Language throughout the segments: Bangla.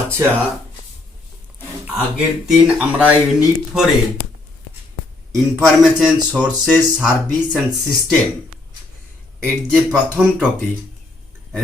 আচ্ছা, আগের দিন আমরা unit 4 A information sources service and system এর যে প্রথম topic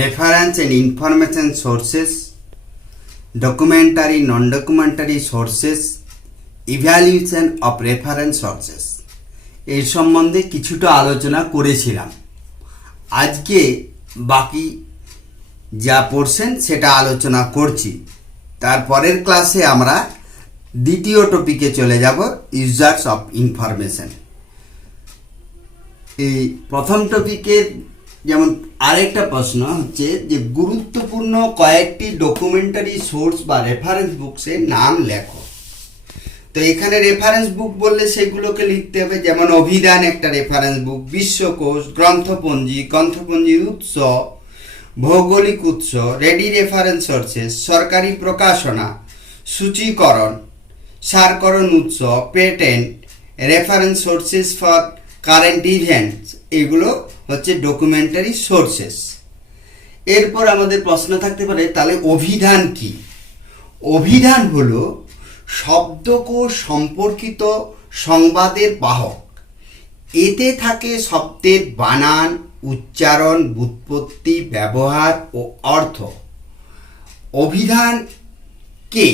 reference and information sources, documentary non documentary sources, evaluation of reference sources এর সম্বন্ধে কিছুটা আলোচনা করেছিলাম। আজকে বাকি যা পোর্শন সেটা আলোচনা করছি। তারপরের ক্লাসে আমরা দ্বিতীয় টপিকে চলে যাব, ইউজার্স অফ ইনফরমেশন। এই প্রথম টপিকের যেমন আরেকটা প্রশ্ন হচ্ছে যে গুরুত্বপূর্ণ কয়েকটি ডকুমেন্টারি সোর্স বা রেফারেন্স বুকসের নাম লেখো। তো এখানে রেফারেন্স বুক বললে সেগুলোকে লিখতে হবে, যেমন অভিধান একটা রেফারেন্স বুক, বিশ্বকোষ, গ্রন্থপঞ্জির উৎস, ভৌগোলিক উৎস, রেডি রেফারেন্স সোর্সেস, সরকারি প্রকাশনা, সূচীকরণ, সারকরণ উৎস, patent, reference sources for current events, এগুলো হচ্ছে ডকুমেন্টারি সোর্সেস। এরপর আমাদের প্রশ্ন থাকতে পারে, তাহলে অভিধান কি? অভিধান হলো শব্দকোষ সম্পর্কিত সংবাদের বাহক। এতে থাকে শব্দের বানান, উচ্চারণ, ব্যুৎপত্তি, ব্যবহার ও অর্থ। অভিধানকে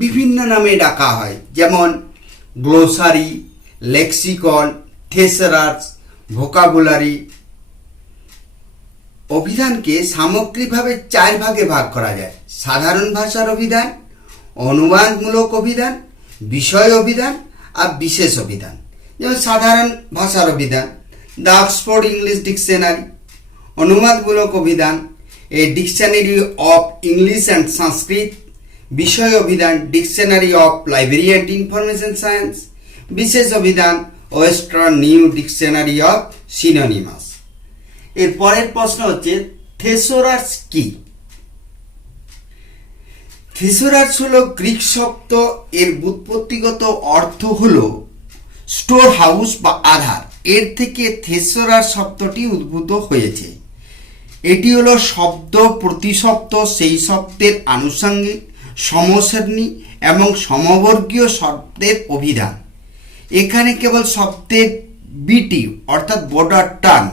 বিভিন্ন নামে ডাকা হয়, যেমন গ্লোসারি, লেক্সিকন, থেসারাস, ভোকাবুলারি। অভিধানকে সামগ্রিকভাবে 4 ভাগে ভাগ করা যায়: সাধারণ ভাষার অভিধান, অনুবাদমূলক অভিধান, বিষয় অভিধান আর বিশেষ অভিধান। যেমন সাধারণ ভাষার অভিধান, দ্য অক্সফোর্ড ইংলিশ ডিকশনারি। অনুবাদমূলক অভিধান, a dictionary of English and Sanskrit. বিষয় অভিধান, dictionary of library and information science. বিশেষ অভিধান, western new dictionary of synonymous. এর পরের প্রশ্ন হচ্ছে, থেসোরাস কি? থেসোরাস হলো গ্রিক শব্দ। এর ব্যুৎপত্তিগত অর্থ হলো স্টোর হাউস বা আধার। এর থেকে থেসোরাস শব্দটি উদ্ভূত হয়েছে। এটি হলো শব্দ প্রতিশব্দ সেই শব্দের আনুষঙ্গিক, সমশ্রেণী এবং সমবর্গীয় শব্দের অভিধান। এখানে কেবল শব্দের বিটি অর্থাৎ বর্ডার টার্ম,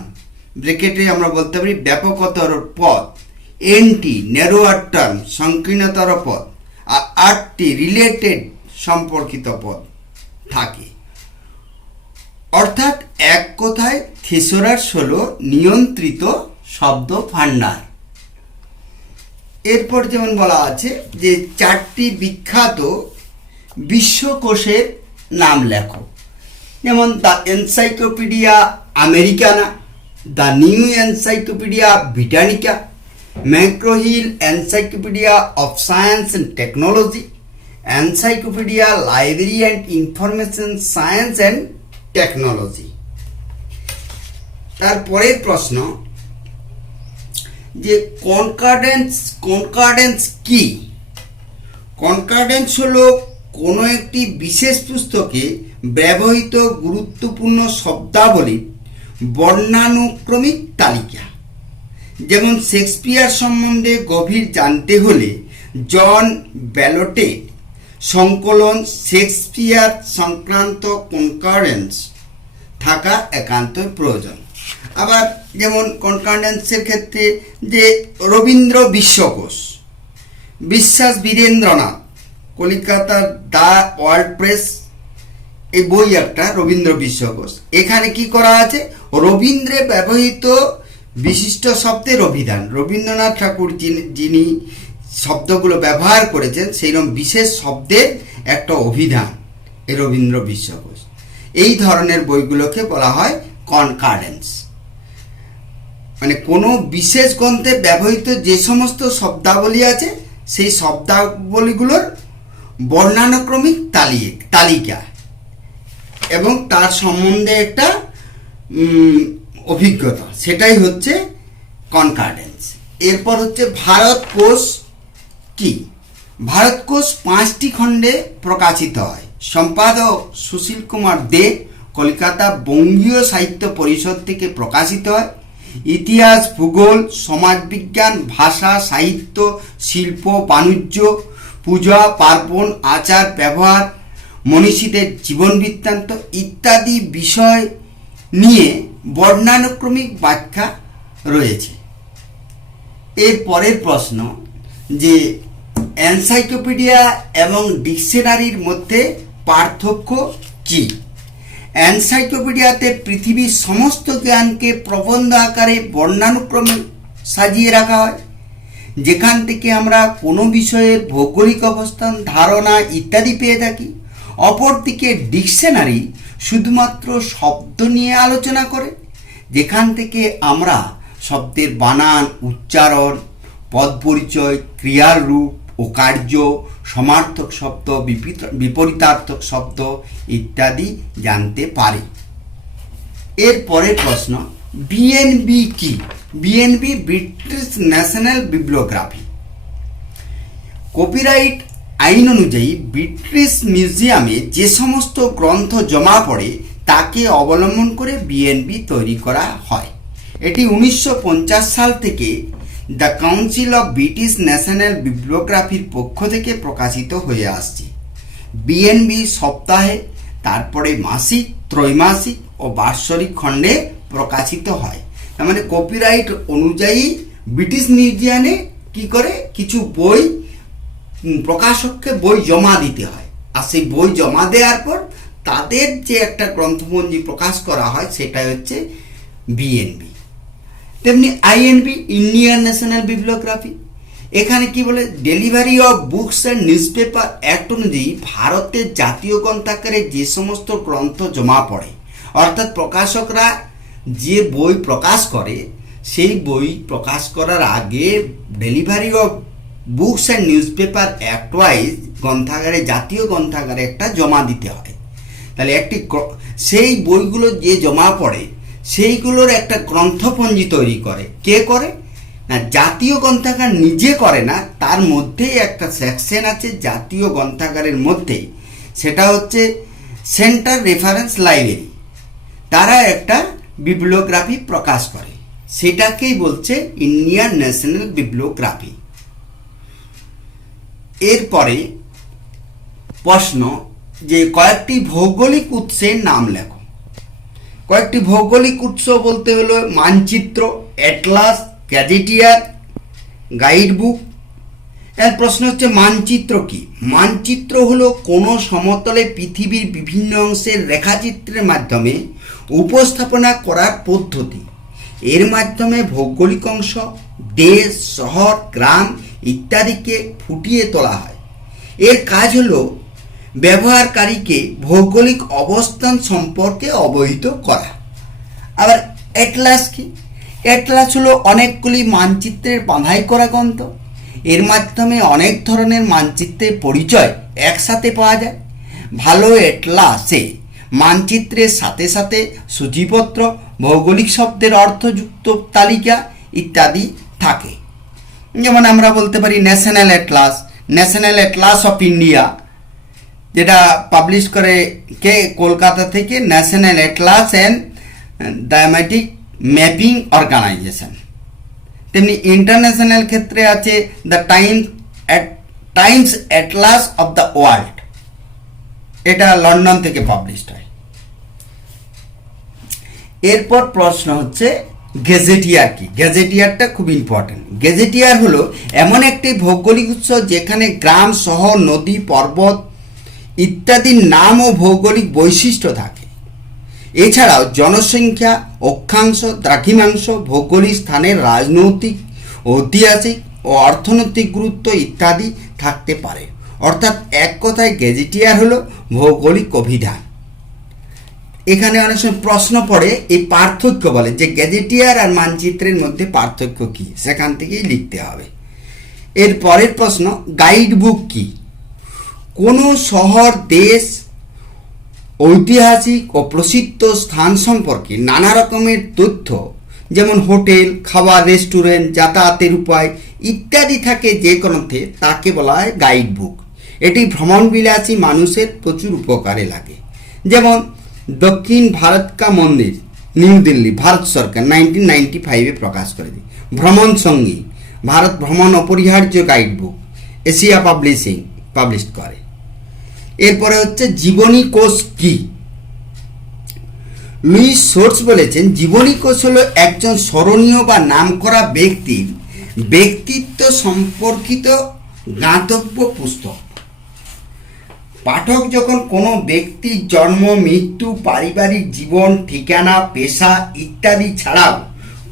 ব্র্যাকেটে আমরা বলতে পারি ব্যাপকতর পদ, এনটি ন্যারোয়ার টার্ম সংকীর্ণতর পদ, আর আরটি রিলেটেড সম্পর্কিত পদ থাকে। অর্থাৎ এক কথায় থেসোরাস হলো নিয়ন্ত্রিত শব্দ ভাণ্ডার। এরপর যেমন বলা আছে যে 4টি বিখ্যাত বিশ্বকোষের নাম লেখো। যেমন the encyclopedia Americana, the new encyclopedia Britannica, McGraw Hill encyclopedia of science and technology, encyclopedia library and information science and technology. তারপরের প্রশ্ন যে কনকার্ডেন্স কি? কনকার্ডেন্স হলো কোনো একটি বিশেষ পুস্তকে ব্যবহৃত গুরুত্বপূর্ণ শব্দাবলীর বর্ণানুক্রমিক তালিকা। যেমন শেক্সপিয়ার সম্বন্ধে গভীর জানতে হলে জন ব্যালটের সংকলন শেক্সপিয়ার সংক্রান্ত কনকার্ডেন্স থাকা একান্তই প্রয়োজন। আবার যেমন কনকার্ডেন্সের ক্ষেত্রে যে রবীন্দ্র বিশ্বকোষ, বিশ্বাস বীরেন্দ্রনাথ, কলিকাতার দ্য ওয়ার্ল্ড প্রেস, এই বই একটা রবীন্দ্র বিশ্বকোষ। এখানে কি করা আছে? রবীন্দ্রে ব্যবহৃত বিশিষ্ট শব্দের অভিধান। রবীন্দ্রনাথ ঠাকুর যিনি শব্দগুলো ব্যবহার করেছেন সেইরকম বিশেষ শব্দের একটা অভিধান এই রবীন্দ্র বিশ্বকোষ। এই ধরনের বইগুলোকে বলা হয় কনকার্ডেন্স। মানে কোনো বিশেষ গ্রন্থে ব্যবহৃত যে সমস্ত শব্দাবলী আছে সেই শব্দাবলীগুলোর বর্ণানুক্রমিক তালিকা এবং তার সম্বন্ধে একটা অভিজ্ঞতা, সেটাই হচ্ছে কনকার্ডেন্স। এরপর হচ্ছে ভারতকোষ কি? ভারতকোষ 5টি খণ্ডে প্রকাশিত হয়। সম্পাদক সুশীল কুমার দে, কলকাতা বঙ্গীয় সাহিত্য পরিষদ থেকে প্রকাশিত হয়। ইতিহাস, ভূগোল, সমাজবিজ্ঞান, ভাষা, সাহিত্য, শিল্প, বাণিজ্য, পূজা পার্বণ, আচার ব্যবহার, মনীষীদের জীবন বৃত্তান্ত ইত্যাদি বিষয় নিয়ে বর্ণানুক্রমিক ব্যাখ্যা রয়েছে। এর পরের প্রশ্ন যে এনসাইক্লোপিডিয়া এবং ডিকশনারির মধ্যে পার্থক্য কী? এনসাইক্লোপিডিয়াতে পৃথিবীর সমস্ত জ্ঞানকে প্রবন্ধ আকারে বর্ণানুক্রমে সাজিয়ে রাখা হয়, যেখান থেকে আমরা কোনো বিষয়ের ভৌগোলিক অবস্থান, ধারণা ইত্যাদি পেয়ে থাকি। অপরদিকে ডিকশনারি শুধুমাত্র শব্দ নিয়ে আলোচনা করে, যেখান থেকে আমরা শব্দের বানান, উচ্চারণ, পদ পরিচয়, ক্রিয়ার রূপ ও কার্য, সমার্থক শব্দ, বিপরীতার্থক শব্দ ইত্যাদি জানতে পারি। এর পরের প্রশ্ন, বিএনবি কি? BNB British national bibliography. Copyright আইন অনুযায়ী ব্রিটিশ মিউজিয়ামে যে সমস্ত গ্রন্থ জমা পড়ে তাকে অবলম্বন করে বিএনবি তৈরি করা হয়। এটি 1950 সাল থেকে the council of British national বিবলিওগ্রাফির পক্ষ থেকে প্রকাশিত হয়ে আসছে। বিএনবি সপ্তাহে, তারপরে মাসিক, ত্রৈমাসিক ও বাৎসরিক খণ্ডে প্রকাশিত হয়। তার মানে কপিরাইট অনুযায়ী ব্রিটিশ মিউজিয়ামে কি করে কিছু বই প্রকাশককে বই জমা দিতে হয়, আর সেই বই জমা দেওয়ার পর তাদের যে একটা গ্রন্থপঞ্জি প্রকাশ করা হয় সেটাই হচ্ছে বিএনবি। তেমনি আইএনবি, ইন্ডিয়ান ন্যাশনাল বিবলিওগ্রাফি। এখানে কি বলে, delivery of books and news paper act অনুযায়ী ভারতের জাতীয় গ্রন্থাগারে যে সমস্ত গ্রন্থ জমা পড়ে, অর্থাৎ প্রকাশকরা যে বই প্রকাশ করে সেই বই প্রকাশ করার আগে delivery of books and news paper act wise গ্রন্থাগারে, জাতীয় গ্রন্থাগারে একটা জমা দিতে হয়। তাহলে একটি সেই বইগুলো যে জমা পড়ে সেইগুলোর একটা গ্রন্থপঞ্জি তৈরি করে। কে করে না, জাতীয় গ্রন্থাগার নিজে করে না, তার মধ্যেই একটা সেকশন আছে জাতীয় গ্রন্থাগারের মধ্যেই, সেটা হচ্ছে সেন্টার রেফারেন্স লাইব্রেরি। তারা একটা বিবলিওগ্রাফি প্রকাশ করে, সেটাকেই বলছে ইন্ডিয়ান ন্যাশনাল বিবলিওগ্রাফি। এরপরে প্রশ্ন যে কয়েকটি ভৌগোলিক উৎসের নাম লেখো। কয়েকটি ভৌগোলিক উৎস বলতে হলো মানচিত্র, অ্যাটলাস, গ্যাজেটিয়ার, গাইড বুক। এর প্রশ্ন হচ্ছে মানচিত্র কি? মানচিত্র হলো কোনো সমতলে পৃথিবীর বিভিন্ন অংশের রেখাচিত্রের মাধ্যমে উপস্থাপনা করার পদ্ধতি। এর মাধ্যমে ভৌগোলিক অংশ, দেশ, শহর, গ্রাম ইত্যাদিকে ফুটিয়ে তোলা হয়। এর কাজ হলো ব্যবহারকারীকে ভৌগোলিক অবস্থান সম্পর্কে অবহিত করা। আবার অ্যাটলাস কি? অ্যাটলাস হলো অনেকগুলি মানচিত্রের বাঁধাই করা গ্রন্থ। এর মাধ্যমে অনেক ধরনের মানচিত্রের পরিচয় একসাথে পাওয়া যায়। ভালো অ্যাটলাসে মানচিত্রের সাথে সাথে সূচিপত্র, ভৌগোলিক শব্দের অর্থযুক্ত তালিকা ইত্যাদি থাকে। যেমন আমরা বলতে পারি national atlas, national atlas of India, যেটা পাবলিশ করে কে? কলকাতা থেকে national atlas and thematic mapping organization. তেমনি ইন্টারন্যাশনাল ক্ষেত্রে আছে the Times atlas of the world, এটা লন্ডন থেকে পাবলিশড হয়। এরপর প্রশ্ন হচ্ছে গেজেটিয়ার কি? গেজেটিয়ারটা খুব ইম্পর্টেন্ট। গেজেটিয়ার হলো এমন একটি ভৌগোলিক উৎস যেখানে গ্রাম, শহর, নদী, পর্বত ইত্যাদির নাম ও ভৌগোলিক বৈশিষ্ট্য থাকে। এছাড়াও জনসংখ্যা, অক্ষাংশ, দ্রাঘিমাংশ, ভৌগোলিক স্থানের রাজনৈতিক, ঐতিহাসিক ও অর্থনৈতিক গুরুত্ব ইত্যাদি থাকতে পারে। অর্থাৎ এক কথায় গেজেটিয়ার হলো ভৌগোলিক অভিধান। এখানে অনেক সময় প্রশ্ন পড়ে, এই পার্থক্য বলে যে গ্যাজেটিয়ার আর মানচিত্রের মধ্যে পার্থক্য কি, সেখান থেকেই লিখতে হবে। এর পরের প্রশ্ন, গাইড বুক কি? কোনো শহর, দেশ, ঐতিহাসিক ও প্রসিদ্ধ স্থান সম্পর্কে নানা রকমের তথ্য, যেমন হোটেল, খাবার, রেস্টুরেন্ট, যাতায়াতের উপায় ইত্যাদি থাকে যে গ্রন্থে, তাকে বলা হয় গাইড বুক। এটি ভ্রমণবিলাসী মানুষের প্রচুর উপকারে লাগে। যেমন দক্ষিণ ভারত কা মন্দির, নিউ দিল্লি, ভারত সরকার 1995-এ প্রকাশ করে দিই। ভ্রমণ সঙ্গী, ভারত ভ্রমণ অপরিহার্য গাইড বুক, এশিয়া পাবলিশ করে। এরপরে হচ্ছে জীবনী কোষ কি? লুইস সোর্স বলেছেন জীবনী কোষ হলো একজন স্মরণীয় বা নামকরা ব্যক্তির ব্যক্তিত্ব সম্পর্কিত জ্ঞাতব্য পুস্তক। পাঠক যখন কোনো ব্যক্তির জন্ম, মৃত্যু, পারিবারিক জীবন, ঠিকানা, পেশা ইত্যাদি ছাড়াও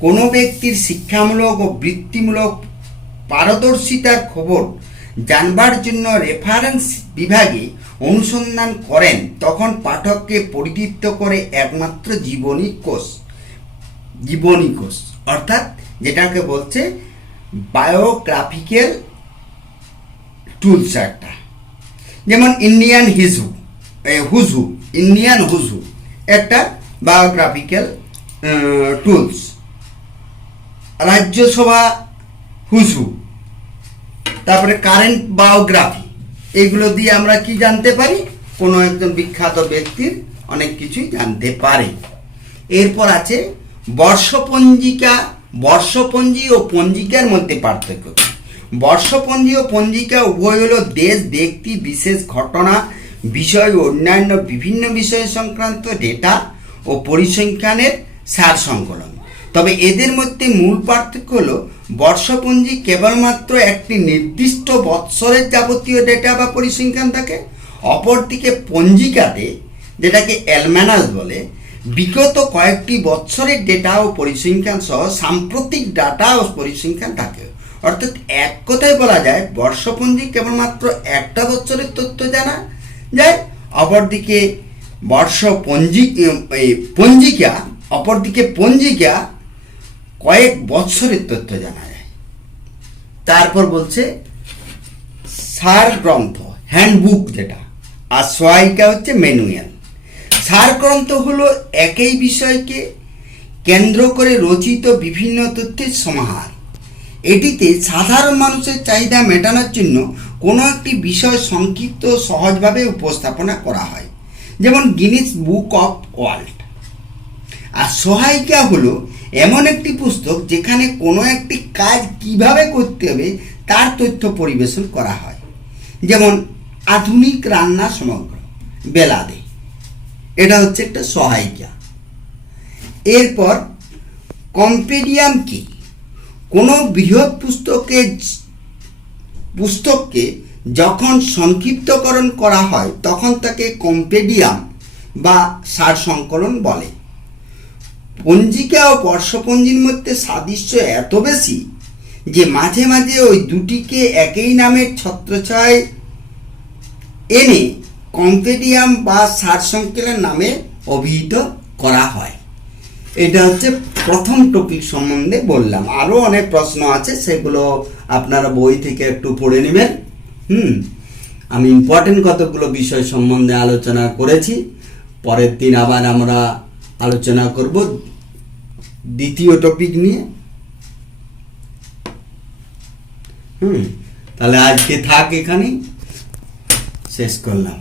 কোনো ব্যক্তির শিক্ষামূলক ও বৃত্তিমূলক পারদর্শিতার খবর জানবার জন্য রেফারেন্স বিভাগে অনুসন্ধান করেন, তখন পাঠককে পরিতৃপ্ত করে একমাত্র জীবনী কোষ, অর্থাৎ যেটাকে বলছে বায়োগ্রাফিক্যাল টুলস একটা। যেমন ইন্ডিয়ান হুজু একটা বায়োগ্রাফিক্যাল টুলস, রাজ্যসভা হুজু, তারপরে কারেন্ট বায়োগ্রাফি, এগুলো দিয়ে আমরা কি জানতে পারি? কোনো একজন বিখ্যাত ব্যক্তির অনেক কিছুই জানতে পারি। এরপর আছে বর্ষপঞ্জি ও পঞ্জিকার মধ্যে পার্থক্য। বর্ষপঞ্জি ও পঞ্জিকা উভয় হলো দেশ, ব্যক্তি, বিশেষ ঘটনা, বিষয় ও অন্যান্য বিভিন্ন বিষয় সংক্রান্ত ডেটা ও পরিসংখ্যানের সার সংকলন। তবে এদের মধ্যে মূল পার্থক্য হলো বর্ষপঞ্জি কেবলমাত্র একটি নির্দিষ্ট বৎসরের যাবতীয় ডেটা বা পরিসংখ্যান থাকে, অপরদিকে পঞ্জিকাতে, যেটাকে অ্যালম্যানাস বলে, বিগত কয়েকটি বৎসরের ডেটা ও পরিসংখ্যান সহ সাম্প্রতিক ডাটা ও পরিসংখ্যান থাকে। অর্থাৎ এক কথায় বলা যায় বর্ষপঞ্জি কেবলমাত্র একটা বছরের তথ্য জানা যায়, অপরদিকে পঞ্জিকা কয়েক বৎসরের তথ্য জানা যায়। তারপর বলছে সার গ্রন্থ, হ্যান্ডবুক যেটা, আর সহায়িকা হচ্ছে ম্যানুয়াল। সার গ্রন্থ হলো একই বিষয়কে কেন্দ্র করে রচিত বিভিন্ন তথ্যের সমাহার। এটিতে সাধারণ মানুষের চাহিদা মেটানোর জন্য কোনো একটি বিষয় সংক্ষিপ্ত সহজভাবে উপস্থাপনা করা হয়, যেমন গিনিস বুক অফ ওয়ার্ল্ড। আর সহায়িকা হলো এমন একটি পুস্তক যেখানে কোনো একটি কাজ কিভাবে করতে হবে তার তথ্য পরিবেশন করা হয়, যেমন আধুনিক রান্না সমগ্র বেলাদে, এটা হচ্ছে একটা সহায়িকা। এরপর কম্পেডিয়াম কি? কোনো বৃহৎ পুস্তককে যখন সংক্ষিপ্তকরণ করা হয় তখন তাকে কম্পেডিয়াম বা সার সংকলন বলে। পঞ্জিকা ও বর্ষপঞ্জির মধ্যে সাদৃশ্য এত বেশি যে মাঝে মাঝে ওই দুটিকে একই নামের ছত্রছায় এনে কম্পেডিয়াম বা সার সংকলন নামে অভিহিত করা হয়। এটা হচ্ছে প্রথম টপিক সম্বন্ধে বললাম। আরও অনেক প্রশ্ন আছে, সেগুলো আপনারা বই থেকে একটু পড়ে নেবেন। আমি ইম্পর্টেন্ট কতগুলো বিষয় সম্বন্ধে আলোচনা করেছি। পরের দিন আবার আমরা আলোচনা করব দ্বিতীয় টপিক নিয়ে। তাহলে আজকে থাক, এখানেই শেষ করলাম।